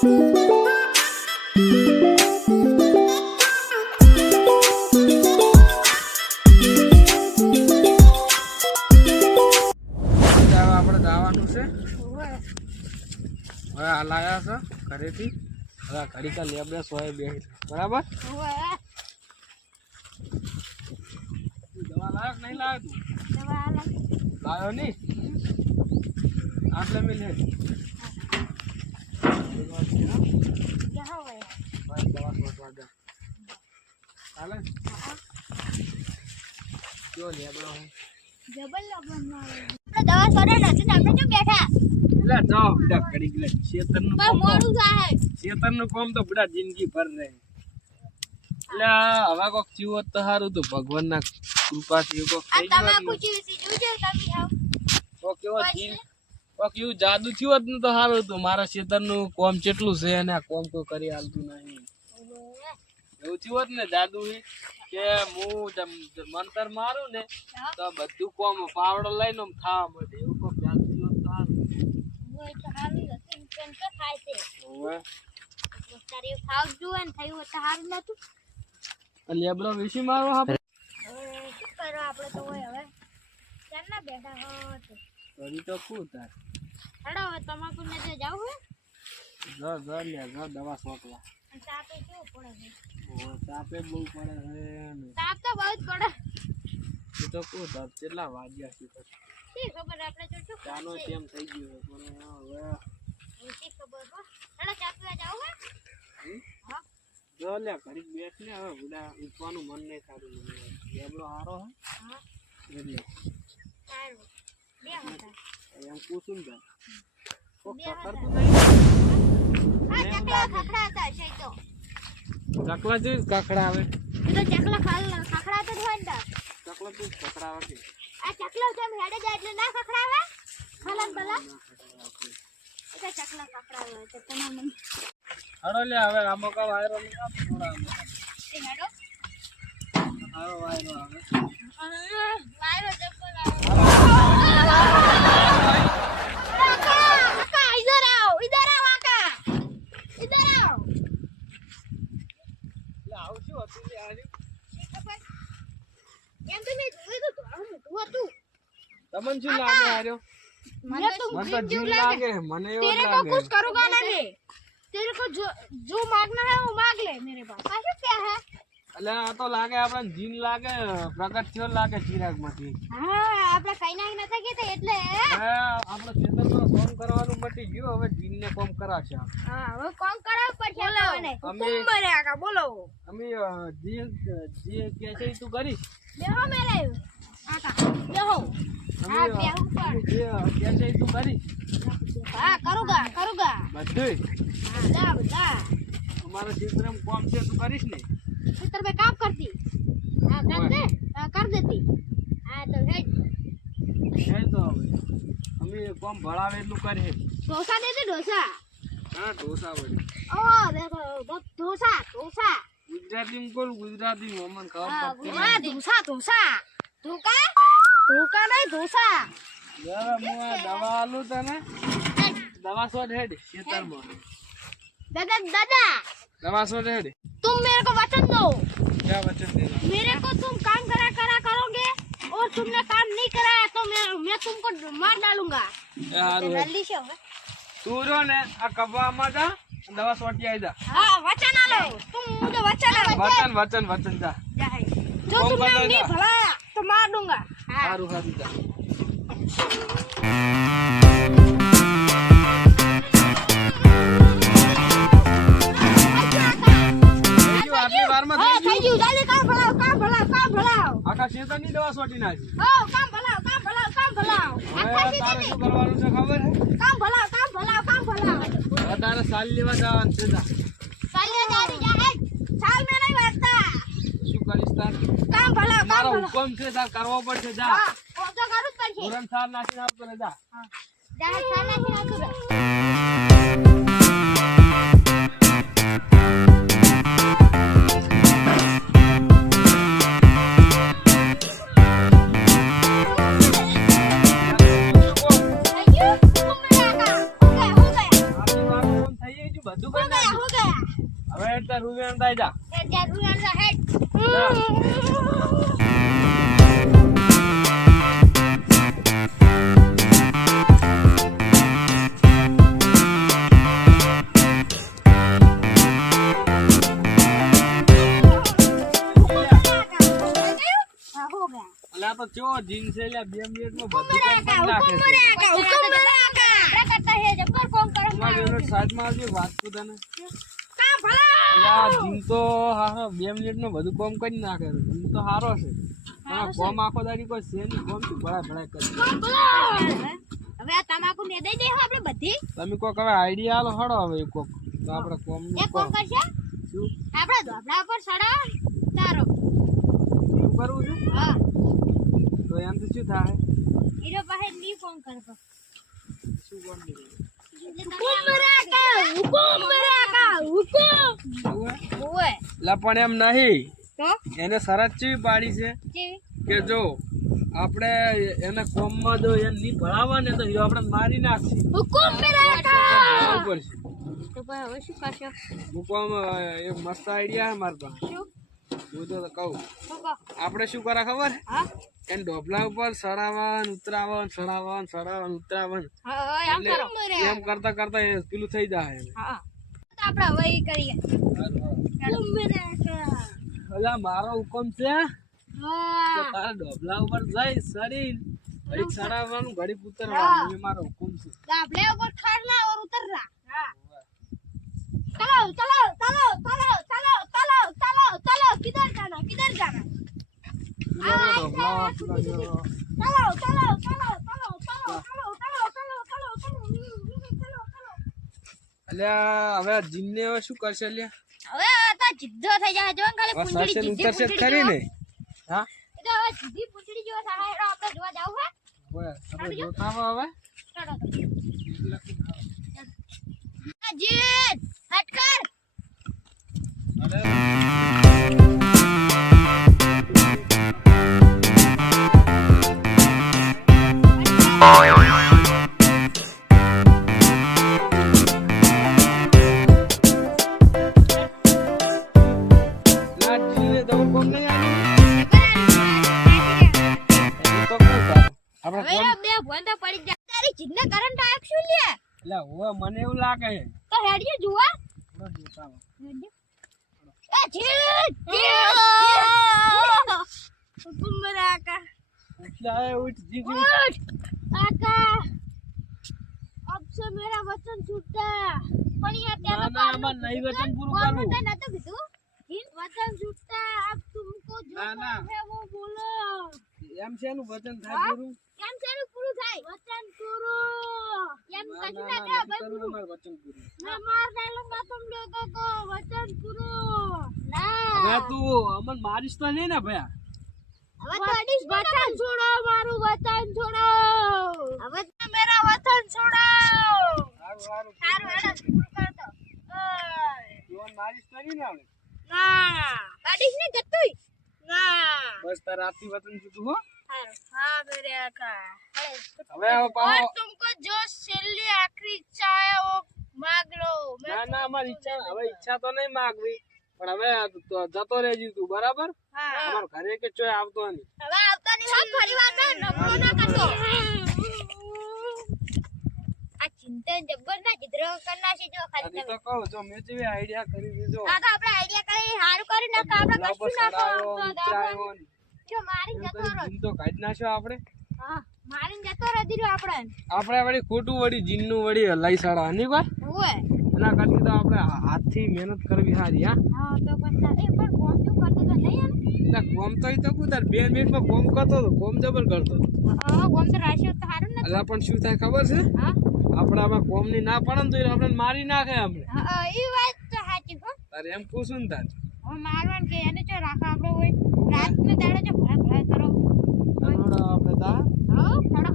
હવે આપણે જવાનું છે. હવે આ લાયા છે ઘરેથી. હવે ઘડી કા લેબડે સોય બે બરાબર? દવા લાયક નહીં લાયો તું? લાયો નહીં? આટલે મિલે દવા સોટવા ના કૃપા થી કોક થયું હોત. એવું જાદુ થયું હોત ને તો સારું હતું. મારા શેતરનું કોમ કેટલું છે અને આ કોમ તો કરી હાલતું નહીં. એવું થયું હોત ને જાદુ કે હું મંતર મારું ને, તો બધું કોમ પાવડો લઈને ખાવા મળે એવું કોમ જાદુ થયું તો સારું. બેઠા કરી તો શું તાર હેડો હવે તમાકુ ને જે જાવ હે જો જો લે જો દવા સોટવા અને તાપે કેવું પડે છે? ઓ તાપે બહુ પડે છે તાપ તો બહુ જ પડે. એ તો શું તાર કેટલા વાગ્યા છે તો શી ખબર? આપણે તો શું ખાશે? તેમ થઈ ગયો પણ હવે શી ખબર હો? હેડો ચા પીવા જાવ હે હા. જો લે ઘડીક બેઠ ને હવે ઉડા ઉઠવાનું મન નહીં સારું મને. સારો હારો હા. હે. એટલે. સારું. બે kusun એમ પૂછું ને તાર કોક બે પકડતું નહીં આ મને એવું ચકલા હતા છે તો ચકલા જોઈ કાકડા આવે તો ચકલા ખાલ ખાખડા તો જ તાર. ચકલા તો કકડા આવે આ ચકલા જેમ હેડે જાય એટલે ના ખખડાવે ખલન બલા એ તો ચકલા આવે તો તમે મને હડો લે હવે આમો કા વાયરો આવે થોડા. એ હેડો હારો વાયરો આવે વાયરો ઇધર આવો તમને શું લાગે હાર્યો મને તો મને તો જીવ લાગે મને એવો જ तेरे को લાગે कुछ करूंगा ना मैं तेरे को जो जो मांगना है वो मांग ले मेरे पास ऐसा क्या है એટલે આ તો લાગે આપણે જીન લાગે પ્રગટ થયો લાગે ચિરાગમાંથી હા આપણે કઈ નાખી નથી કીધું એટલે. આપણે ખેતરમાં કામ કરવાનું મટી ગયું હવે જીન ને કામ કરાશે. હા હવે કામ કરાવ પડશે મને મરે આકા બોલો. અમે જે જે કે છે તું કરીશ. બેહો મેરે. આકા બેહો. હા બેહો અમે જે કે છે તું કરી હા કરુગા કરુગા બધું. હા જા બધા અમારા ખેતરમાં કામ છે તું કરીશ ને. ખેતર મે કામ કરતી. હા કામ દે કર દેતી. હા તો હેડ. હેડ તો અમે કોમ ભળાવે એટલું કરે ઢોસા દે દે ઢોસા. હા ઢોસા વળી. ઓ દેખો ઢોસા ઢોસા. ગુજરાતી માં બોલ ગુજરાતી માં મન ખાવ હા ઢોસા ઢોસા. ઢોકા? ઢોકા નહીં ઢોસા. જરા હું આ દવા આલું તને. દવા સો હેડ ખેતરમાં. દાદા દાદા. દવા સો હેડ. तुम मेरे को वचन दो ક્યાં વચન દેવા मेरे को तुम काम करा करा करोगे और तुमने काम नहीं कराया तो मैं मैं तुमको मार डालूंगा એ હારું હેડ. जल्दी से हो તું રહ્યો ને આ કબામાં જા દવા સોટી આવી જા हाँ वचन आलो तुम मुझे वचन आलो વચન वचन वचन જા जो कौन तुमने बताएगा? नहीं भलाया तो मार दूंगा हाँ સારું સારું જા આખા ખેતરની દવા સોટી નાખી. હો કામ ભલાવ કામ ભલાવ કામ ભલાવ. તારે શું કરવાનું છે ખબર? કામ ભલાવ કામ ભલાવ કામ ભલાવ. તારે સાલ લેવા જવાનું છે જા. જાહેર સાલ મે નહીં વાગતા શું કરીશ તાર? કામ ભલાવ કામ ભલાવ. હુકમ છે તાર કરવો પડશે જા. હા ઓ તો કરું જ પડશે. સાલ જા. સાલ નાખી નાખું હજાર રૂપિયા થાય જા. હજાર રૂપિયા હેડ. અલ્યા તો છે લ્યા માં બધું કામ નાખે છે. તો હારો બે બધું કોમ કરી નાખે. તો હારો છે. પણ કોમ આખો દાડી કોઈ છે નહીં કોમ શું કરે. હવે આ તમાકુ ને દઈ દે આપણે બધી. તમે કોક હવે આઈડિયા આલો હડો હવે કોક. તો આપણે કોમ એક કોમ કરશે? શું? આપણા ધોબડા પર સડા. તારો. શું કરવું છું? હા. તો એમથી શું થાય? હીરો પાસે ની કોમ કરતો શું કોમ નહીં? પણ એમ નહીં. તો? એને શરત ચેવી પાડી છે? કે જો આપણે એને કોમમાં જો એને નહીં ભણાવવા ને તો એ આપણે મારી નાખશે. હુકમ પડશે. તો ભાઈ હવે શું કરશો? હુકમ એક મસ્ત આઈડિયા છે મારા પાસે. શું? હું તો કહું. આપણે શું કરે ખબર? હા? એને ડોબલા ઉપર સડાવન ઉતરાવન સડાવન સડાવન ઉતરાવન એમ કરતા કરતા પેલું થઈ જાય આપણે હવે મારો હુકમ છે? તારા ડોબલા ઉપર જઈ સડી ઘડી સડાવવાનું ઘડી ઉતરવાનું. એ મારો હુકમ છે. ડોબલા ઉપર ખડના ઓર ઉતરના ચલો ચલો ચલો ચલો ચલો ચલો ચલો ચલો કિધર જાના કિધર જાના. અલ્યા હવે જીનને હવે શું કરશે અલ્યા? હવે આ તો થઈ જાય જો ખાલી પૂંછડી સરસેન ઉતરશે ખરી ને? હા? એ તો હવે જીદ્દી પૂંછડી જેવો થાય આપણે જોવા જાવ હે? હવે આપણે જોતા હવે. ચડો જીત! હટ કર આપણે બે ભોંદા પડી ગયા. તારી જીદને કરંટ આયક શું લે? લે ઓય મને એવું લાગે તો अब से मेरा वचन छूटा पर ये नहीं वचन पूरा अब तुमको बोलो એમ છે નું વચન થાય પૂરું? કેમ છે નું પૂરું થાય? વચન પૂરું. એમ કશું ના થાય ભાઈ પૂરું. મારું વચન પૂરું. ના માર ડાયલોગમાં લોકો કો વચન પૂરું. ના. હવે તું અમન મારીશ તો નહીં ને ભયા? હવે વચન છોડો મારું વચન છોડો. મેરા વચન છોડો. સારું સારું હેડો નહીં ને ના. ના બસ તારે આપતી વચન છૂટું હો સારું હા મેરે આકા હવે હવે और પાછો तुमको जो छेल्ली आखिरी इच्छा है वो मांग लो मैं ના ના અમારી ઈચ્છા હવે ઈચ્છા તો નહીં માગવી પણ હવે આ તો જતો રહેજી તું બરાબર હા અમાર ઘરે કે ચોય આવતો નહીં હવે આવતા નહીં હો, ફરી વાર ના નબળો ના કરતો આ જબ્બર ના ચિત્ર કરના છે જો ખાલી તો કહો જો મેં જેવી આઈડિયા કરી દીધો તો આપણે આઈડિયા કરી હારું કરી નાખો આપણે કશું ના. કરો જો મારી જતો રહો. તો કાઢ નાખ્યો આપણે. હા મારીને જતો રહી દીરો આપણે. આપણે વળી ખોટું વળી જીનનું વળી હલાઈ સાડા નહીં કોઈ ઓય એના કરતી તો આપણે હાથથી મહેનત કરવી સારી હા. હા તો પછી એ પણ કોમ તો કરતો તો નહીં? એટલે કોમ તો તો કુદાર બે મિનિટમાં કોમ કરતો તો કોમ જબર કરતો હા કોમ તો રાખ્યો તો સારું ને અલા પણ શું થાય ખબર છે? હા? આપણે આમાં કોમની ના પડે ને તો આપણે મારી નાખે આપણે. હા એ વાત તો સાચી હો. તારે એમ પૂછું ને તાર. હવે મારવાનું કે એને જો રાખો આપણે હોય. રાતને દાડે જો ભરા ભરા કરો. આપણે તા. હા ખડો